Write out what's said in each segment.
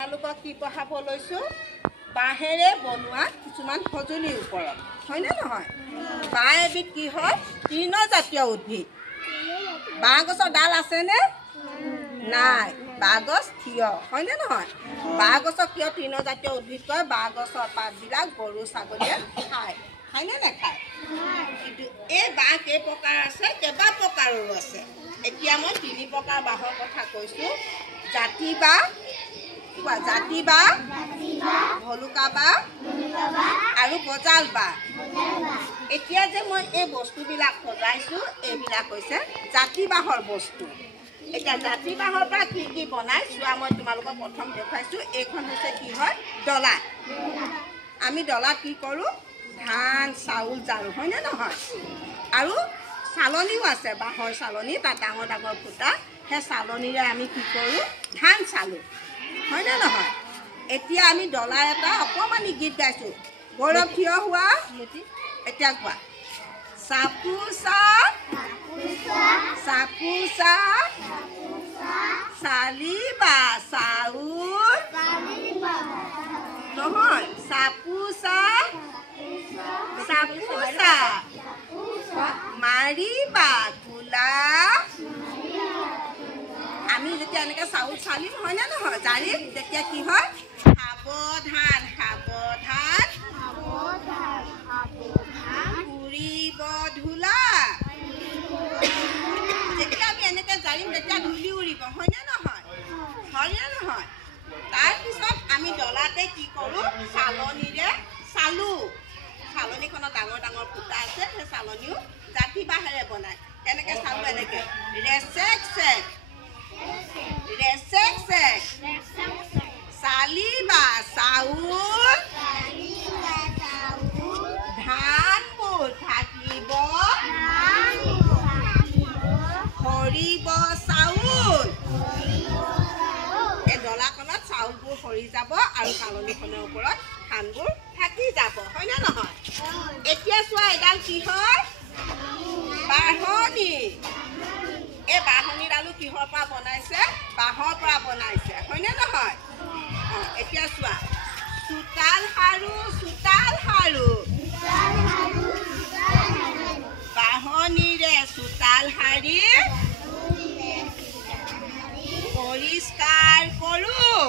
আপোনালোকক কি পঢ়াব লৈছো বাঁহেৰে বনোৱা কিছুমান সঁজুলিৰ ওপৰত হয়নে নহয় বাঁহ এবিধ কি হয় তৃণজাতীয় উদ্ভিদ বাঁহ গছৰ ডাল আছে নে নাই বাঁহ গছ থিয় হয়নে নহয় বাঁহ গছক কিয় তৃণজাতীয় উদ্ভিদ কয় বাঁহ গছৰ পাতবিলাক গৰু ছাগলীয়ে খায় হয়নে নাখায় কিন্তু এই বাঁহ কেই প্ৰকাৰ আছে কেইবা প্ৰকাৰৰো আছে এতিয়া মই তিনি প্ৰকাৰ বাঁহৰ কথা কৈছো জাতি বাঁহ জাতি বাঁহ ভলুকা বাঁহ আৰু গজাল বাঁহ এতিয়া যে মই এই বস্তুবিলাক সজাইছো এইবিলাক হৈছে জাতি বাঁহৰ বস্তু এতিয়া জাতি বাঁহৰ পৰা কি কি বনাই চোৱা মই তোমালোকক প্ৰথম দেখাইছো এইখন হৈছে কি হয় ডলা আমি ডলাত কি কৰোঁ ধান চাউল জাৰু হয়নে নহয় আৰু চালনীও আছে বাঁহৰ চালনী তাত ডাঙৰ ডাঙৰ ফুটা সেই চালনীৰে আমি কি কৰোঁ ধান চালোঁ হয়নে নহয় এতিয়া আমি ডলা এটা অকণমানি গীত গাইছোঁ গৌৰৱ থিয় হোৱা এতিয়া কোৱা চাপোচা চাপোচা চালিবা চাউল নহয় চাপোচা চাপোচা মাৰিবা কোলা আমি যেতিয়া এনেকৈ চাউল চালিম হয়নে নহয় জাৰিম তেতিয়া কি হয় সাৱধান সাৱধান উৰিব ধূলা যেতিয়া আমি এনেকৈ জাৰিম তেতিয়া ধূলি উৰিব হয়নে নহয় তাৰপিছত আমি ডলাতে কি কৰোঁ চালনীৰে চালোঁ চালনীখনত ডাঙৰ ডাঙৰ ফুটা আছে সেই চালনীও জাতি বাঁহেৰে বনায় কেনেকৈ চালোঁ এনেকৈ ৰেচেক চেক ৰেচেক চেক চালিবা চাউল ধানবোৰ থাকিব সৰিব চাউল এই ডলাখনত চাউলবোৰ সৰি যাব আৰু চালনীখনৰ ওপৰত ধানবোৰ থাকি যাব হয়নে নহয় এতিয়া চোৱা এডাল কি হয় বাঢ়নি এই বাঢ়নিডালো কিহৰ পৰা বনাইছে বাঁহৰ পৰা বনাইছে হয়নে নহয় এতিয়া চোৱা চোতাল সাৰু বাঢ়নিৰে চোতাল সাৰি পৰিষ্কাৰ কৰোঁ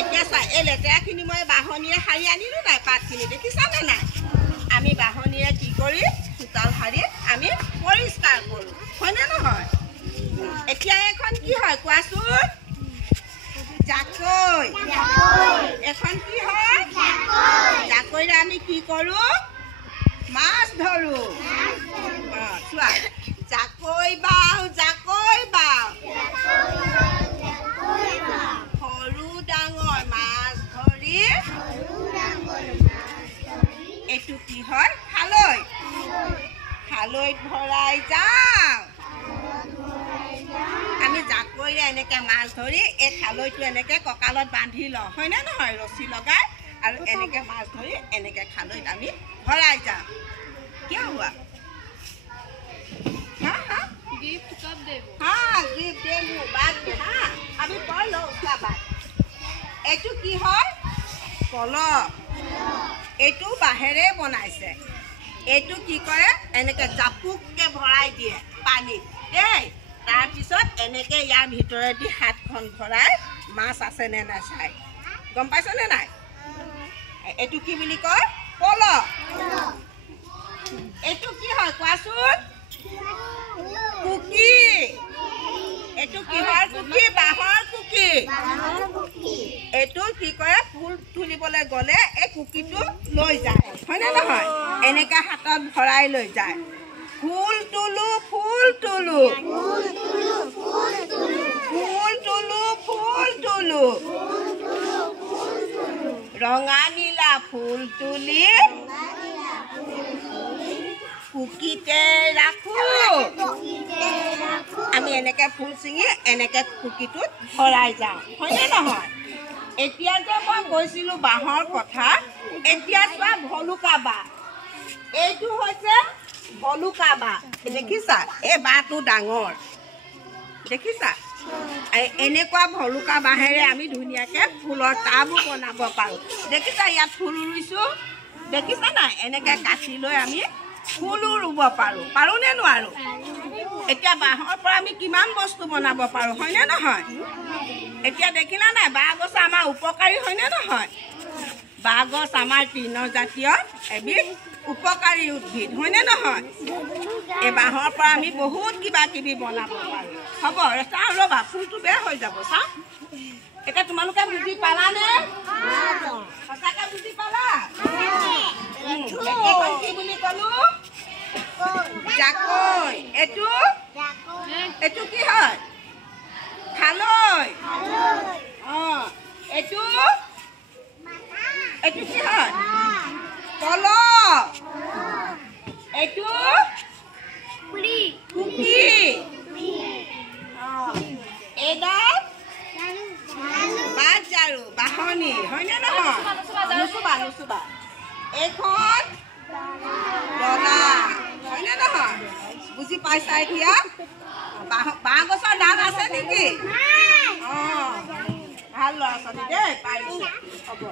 এতিয়া চোৱা এই লেতেৰাখিনি মই বাঢ়নিৰে সাৰি আনিলোঁ নাই পাতখিনি দেখিছানে নাই আমি বাঢ়নিৰে কি কৰি চোতাল সাৰি আমি পৰিষ্কাৰ কৰোঁ হয়নে নহয় এতিয়া এখন কি হয় কোৱাচোন জাকৈ এখন কি হয় জাকৈৰে আমি কি কৰোঁ মাছ ধৰোঁ চোৱা জাকৈ বাও সৰু ডাঙৰ মাছ ধৰি এইটো কি হয় খালৈত ভৰাই যাওঁ আমি জাকৈৰে এনেকৈ মাছ ধৰি এই খালৈটো এনেকৈ কঁকালত বান্ধি লওঁ হয়নে নহয় ৰছী লগাই আৰু এনেকৈ মাছ ধৰি এনেকৈ খালৈত আমি ভৰাই যাওঁ কিয় হোৱা गिफ्ट कब देबो हाँ गिफ्ट देबो बाद में हाँ अभी पढ़ लो उसका बाद एटू की হয় কলহ एटू बाहेरे बनाइছে एटू की करे এনেকে জাপুককে ভৰাই দিয়ে পানীত দেই তাৰ পিছত এনেকে ইয়াৰ ভিতৰেদি হাতখন ভৰাই মাছ আছে নে নাই চাই গম পাইছ নে নাই एटू কি বুলি কয় কলহ एटू কি হয় কোৱাচোন কুকি এটু কিহৰ কুকি বাঁহৰ কুকি এটু কি কৰে ফুল তুলিবলৈ গ'লে এই কুকিটো লৈ যায় হয়নে নহয় এনেকা হাতত ভৰাই লৈ যায় ফুল তুলো ৰঙা নীলা ফুল তুলি কুকিতে ৰাখোঁ আমি এনেকৈ ফুল ছিঙি এনেকৈ কুকিটোত ভৰাই যাওঁ হয়নে নহয় এতিয়া যে মই কৈছিলোঁ বাঁহৰ কথা এতিয়া চোৱা ভলুকা বাঁহ এইটো হৈছে ভলুকা বাঁহ দেখিছা এই বাঁহটো ডাঙৰ দেখিছা এনেকুৱা ভলুকা বাঁহেৰে আমি ধুনীয়াকৈ ফুলৰ টাবো বনাব পাৰোঁ। দেখিছা ইয়াত ফুল ৰুইছোঁ, দেখিছা নাই? এনেকৈ কাটি লৈ আমি ফুলো ৰুব পাৰোঁ। পাৰোঁনে নোৱাৰোঁ? এতিয়া বাঁহৰ পৰা আমি কিমান বস্তু বনাব পাৰোঁ, হয়নে নহয়? এতিয়া দেখিলা নাই বাঁহগছ আমাৰ উপকাৰী হয়নে নহয়? বাঁহগছ আমাৰ তৃণজাতীয় এবিধ উপকাৰী উদ্ভিদ, হয়নে নহয়? এই বাঁহৰ পৰা আমি বহুত কিবা কিবি বনাব পাৰোঁ। হ'ব চাওঁ ৰ'বা, ফুলটো বেয়া হৈ যাব চাওঁ। এতিয়া তোমালোকে বুজি পালানে? সঁচাকৈ বুজি পালা? এইখন কি বুলি ক'লো? জাকৈ। এইটো কি হয়? খালৈ। অঁ এইটো কি হয়? কল। এইটো কুকি। এইডাল বাট ঝাৰু, বাহনি, হয়নে নহয়? নুচুবা। এইখন ডলা, হয়নে নহয়? বুজি পাইছা এতিয়া? বাঁহ গছৰ ডাল আছে নেকি? অঁ ভাল ল'ৰা ছোৱালী দেই, পাৰিছে। হ'ব।